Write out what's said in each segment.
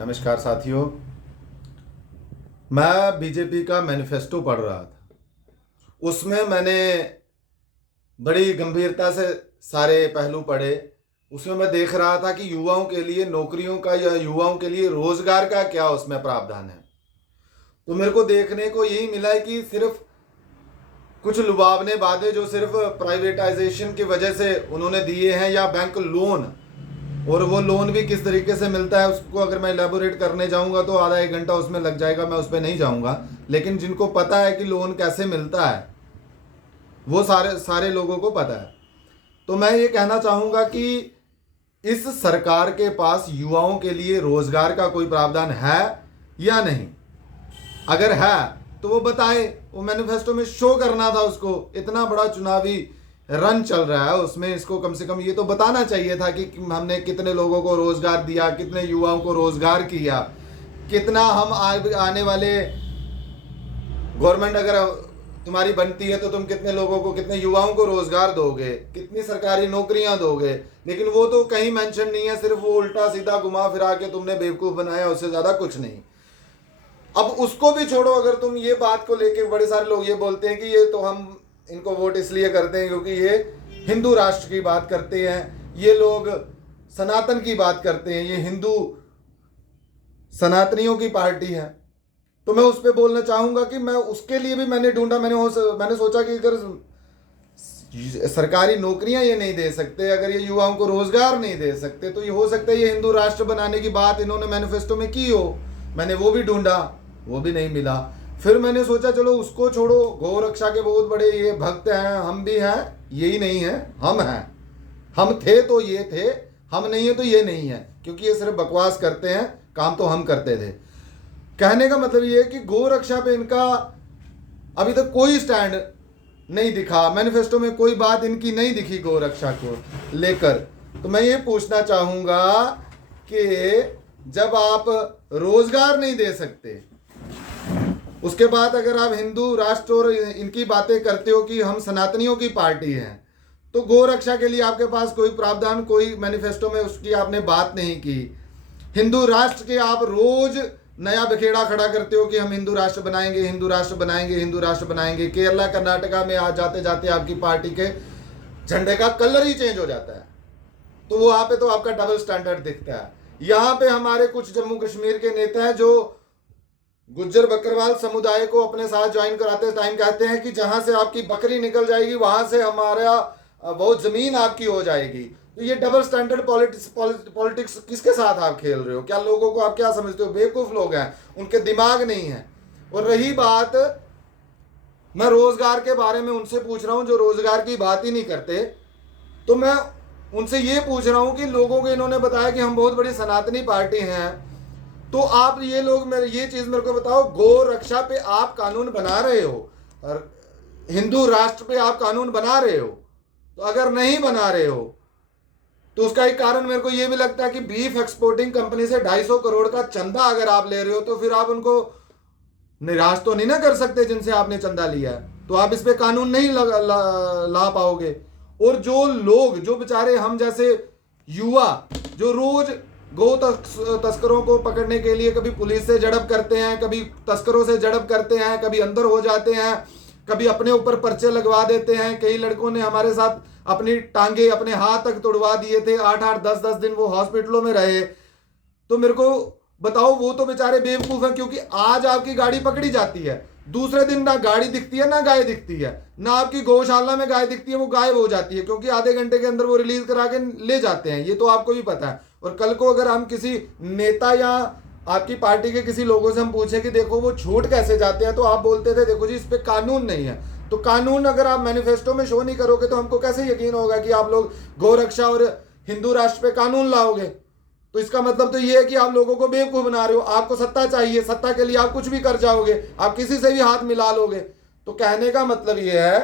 नमस्कार साथियों। मैं बीजेपी का मैनिफेस्टो पढ़ रहा था। उसमें मैंने बड़ी गंभीरता से सारे पहलू पढ़े। उसमें मैं देख रहा था कि युवाओं के लिए नौकरियों का या युवाओं के लिए रोजगार का क्या उसमें प्रावधान है। तो मेरे को देखने को यही मिला है कि सिर्फ कुछ लुभावने वादे जो सिर्फ प्राइवेटाइजेशन की वजह से उन्होंने दिए हैं, या बैंक लोन, और वो लोन भी किस तरीके से मिलता है उसको अगर मैं एलेबोरेट करने जाऊंगा तो आधा एक घंटा उसमें लग जाएगा, मैं उस पर नहीं जाऊंगा। लेकिन जिनको पता है कि लोन कैसे मिलता है वो सारे सारे लोगों को पता है। तो मैं ये कहना चाहूंगा कि इस सरकार के पास युवाओं के लिए रोजगार का कोई प्रावधान है या नहीं। अगर है तो वो बताए, वो मैनिफेस्टो में शो करना था उसको। इतना बड़ा चुनावी रन चल रहा है उसमें, इसको कम से कम ये तो बताना चाहिए था कि हमने कितने लोगों को रोजगार दिया, कितने युवाओं को रोजगार किया, कितना हम आने वाले गवर्नमेंट अगर तुम्हारी बनती है तो तुम कितने लोगों को, कितने युवाओं को रोजगार दोगे, कितनी सरकारी नौकरियां दोगे। लेकिन वो तो कहीं मेंशन नहीं है, सिर्फ वो उल्टा सीधा घुमा फिरा के तुमने बेवकूफ बनाया, उससे ज्यादा कुछ नहीं। अब उसको भी छोड़ो, अगर तुम ये बात को लेके, बड़े सारे लोग ये बोलते हैं कि ये तो हम इनको वोट इसलिए करते हैं क्योंकि ये हिंदू राष्ट्र की बात करते हैं, ये लोग सनातन की बात करते हैं, ये हिंदू सनातनियों की पार्टी है। तो मैं उस पर बोलना चाहूंगा कि मैं उसके लिए भी मैंने ढूंढा। मैंने सोचा कि अगर सरकारी नौकरियां ये नहीं दे सकते, अगर ये युवाओं को रोजगार नहीं दे सकते, तो ये हो सकता है ये हिंदू राष्ट्र बनाने की बात इन्होंने मैनिफेस्टो में की हो। मैंने वो भी ढूंढा, वो भी नहीं मिला। फिर मैंने सोचा चलो उसको छोड़ो, गौ रक्षा के बहुत बड़े ये भक्त हैं, हम भी हैं, यही नहीं है, हम हैं। हम थे तो ये थे, हम नहीं है तो ये नहीं है, क्योंकि ये सिर्फ बकवास करते हैं, काम तो हम करते थे। कहने का मतलब ये है कि गौ रक्षा पे इनका अभी तक कोई स्टैंड नहीं दिखा, मैनिफेस्टो में कोई बात इनकी नहीं दिखी गौ रक्षा को लेकर। तो मैं ये पूछना चाहूंगा कि जब आप रोजगार नहीं दे सकते, उसके बाद अगर आप हिंदू राष्ट्र और इनकी बातें करते हो कि हम सनातनियों की पार्टी हैं, तो गौ रक्षा के लिए आपके पास कोई प्रावधान, कोई मैनिफेस्टो में उसकी आपने बात नहीं की। हिंदू राष्ट्र के आप रोज नया बखेड़ा खड़ा करते हो कि हम हिंदू राष्ट्र बनाएंगे, हिंदू राष्ट्र बनाएंगे, हिंदू राष्ट्र बनाएंगे। केरला कर्नाटका में आज जाते जाते आपकी पार्टी के झंडे का कलर ही चेंज हो जाता है। तो वहां पे तो आपका डबल स्टैंडर्ड दिखता है। यहाँ पे हमारे कुछ जम्मू कश्मीर के नेता हैं जो गुज्जर बकरवाल समुदाय को अपने साथ ज्वाइन कराते टाइम कहते हैं कि जहां से आपकी बकरी निकल जाएगी वहां से हमारा वो जमीन आपकी हो जाएगी। तो ये डबल स्टैंडर्ड पॉलिटिक्स किसके साथ आप खेल रहे हो? क्या लोगों को आप क्या समझते हो? बेवकूफ लोग हैं, उनके दिमाग नहीं है। और रही बात, मैं रोजगार के बारे में उनसे पूछ रहा हूं जो रोजगार की बात ही नहीं करते। तो मैं उनसे ये पूछ रहा हूं कि लोगों को इन्होंने बताया कि हम बहुत बड़ी सनातनी पार्टी हैं, तो आप ये लोग मेरे ये चीज मेरे को बताओ, गौ रक्षा पे आप कानून बना रहे हो और हिंदू राष्ट्र पे आप कानून बना रहे हो। तो अगर नहीं बना रहे हो तो उसका एक कारण मेरे को ये भी लगता है कि बीफ एक्सपोर्टिंग कंपनी से 250 करोड़ का चंदा अगर आप ले रहे हो तो फिर आप उनको निराश तो नहीं ना कर सकते जिनसे आपने चंदा लिया है। तो आप इस पे कानून नहीं ला पाओगे। और जो लोग, जो बेचारे हम जैसे युवा जो रोज गौ तस्करों को पकड़ने के लिए कभी पुलिस से झड़प करते हैं, कभी तस्करों से झड़प करते हैं, कभी अंदर हो जाते हैं, कभी अपने ऊपर पर्चे लगवा देते हैं। कई लड़कों ने हमारे साथ अपनी टांगे, अपने हाथ तक तोड़वा दिए थे, 8-8 10-10 दिन वो हॉस्पिटलों में रहे। तो मेरे को बताओ, वो तो बेचारे बेवकूफ हैं, क्योंकि आज आपकी गाड़ी पकड़ी जाती है, दूसरे दिन ना गाड़ी दिखती है, ना गाय दिखती है, ना आपकी गौशाला में गाय दिखती है, वो गायब हो जाती है, क्योंकि आधे घंटे के अंदर वो रिलीज करा के ले जाते हैं। ये तो आपको भी पता है। और कल को अगर हम किसी नेता या आपकी पार्टी के किसी लोगों से हम पूछे कि देखो वो छूट कैसे जाते हैं, तो आप बोलते थे देखो जी इस पे कानून नहीं है। तो कानून अगर आप मैनिफेस्टो में शो नहीं करोगे तो हमको कैसे यकीन होगा कि आप लोग गौ रक्षा और हिंदू राष्ट्र पे कानून लाओगे? तो इसका मतलब तो ये है कि आप लोगों को बेवकूफ बना रहे हो। आपको सत्ता चाहिए, सत्ता के लिए आप कुछ भी कर जाओगे, आप किसी से भी हाथ मिला लोगे। तो कहने का मतलब ये है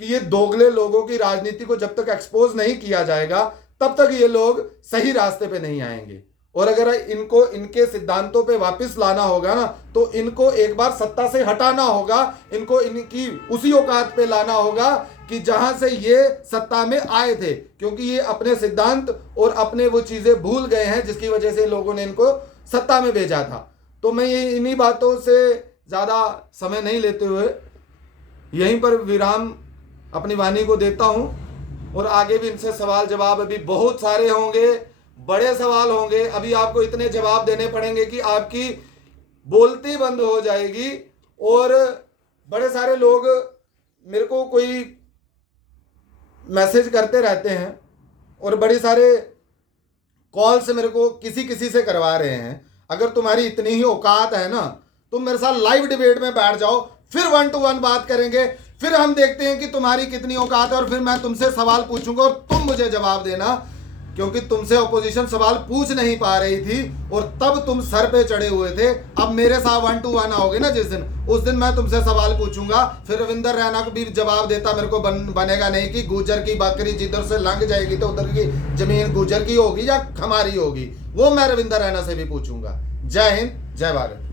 कि ये दोगले लोगों की राजनीति को जब तक एक्सपोज नहीं किया जाएगा तब तक ये लोग सही रास्ते पे नहीं आएंगे। और अगर इनको इनके सिद्धांतों पे वापस लाना होगा ना, तो इनको एक बार सत्ता से हटाना होगा, इनको इनकी उसी औकात पे लाना होगा कि जहां से ये सत्ता में आए थे, क्योंकि ये अपने सिद्धांत और अपने वो चीजें भूल गए हैं जिसकी वजह से लोगों ने इनको सत्ता में भेजा था। तो मैं ये इन्हीं बातों से ज़्यादा समय नहीं लेते हुए यहीं पर विराम अपनी वाणी को देता हूँ, और आगे भी इनसे सवाल जवाब अभी बहुत सारे होंगे, बड़े सवाल होंगे। अभी आपको इतने जवाब देने पड़ेंगे कि आपकी बोलती बंद हो जाएगी। और बड़े सारे लोग मेरे को कोई मैसेज करते रहते हैं और बड़े सारे कॉल से मेरे को किसी किसी से करवा रहे हैं। अगर तुम्हारी इतनी ही औकात है ना, तुम मेरे साथ लाइव डिबेट में बैठ जाओ, फिर 1 to 1 बात करेंगे, फिर हम देखते हैं कि तुम्हारी कितनी औकात है, और फिर मैं तुमसे सवाल पूछूंगा और तुम मुझे जवाब देना, क्योंकि तुमसे ऑपोजिशन सवाल पूछ नहीं पा रही थी और तब तुम सर पे चढ़े हुए थे। अब मेरे साथ 1 to 1 आओगे ना जिस दिन, उस दिन मैं तुमसे सवाल पूछूंगा, फिर रविंदर रैना को भी जवाब देता मेरे को बनेगा नहीं कि गुजर की बकरी जिधर से लंघ जाएगी तो उधर की जमीन गुजर की होगी या हमारी होगी, वो मैं रविंदर रैना से भी पूछूंगा। जय हिंद, जय भारत।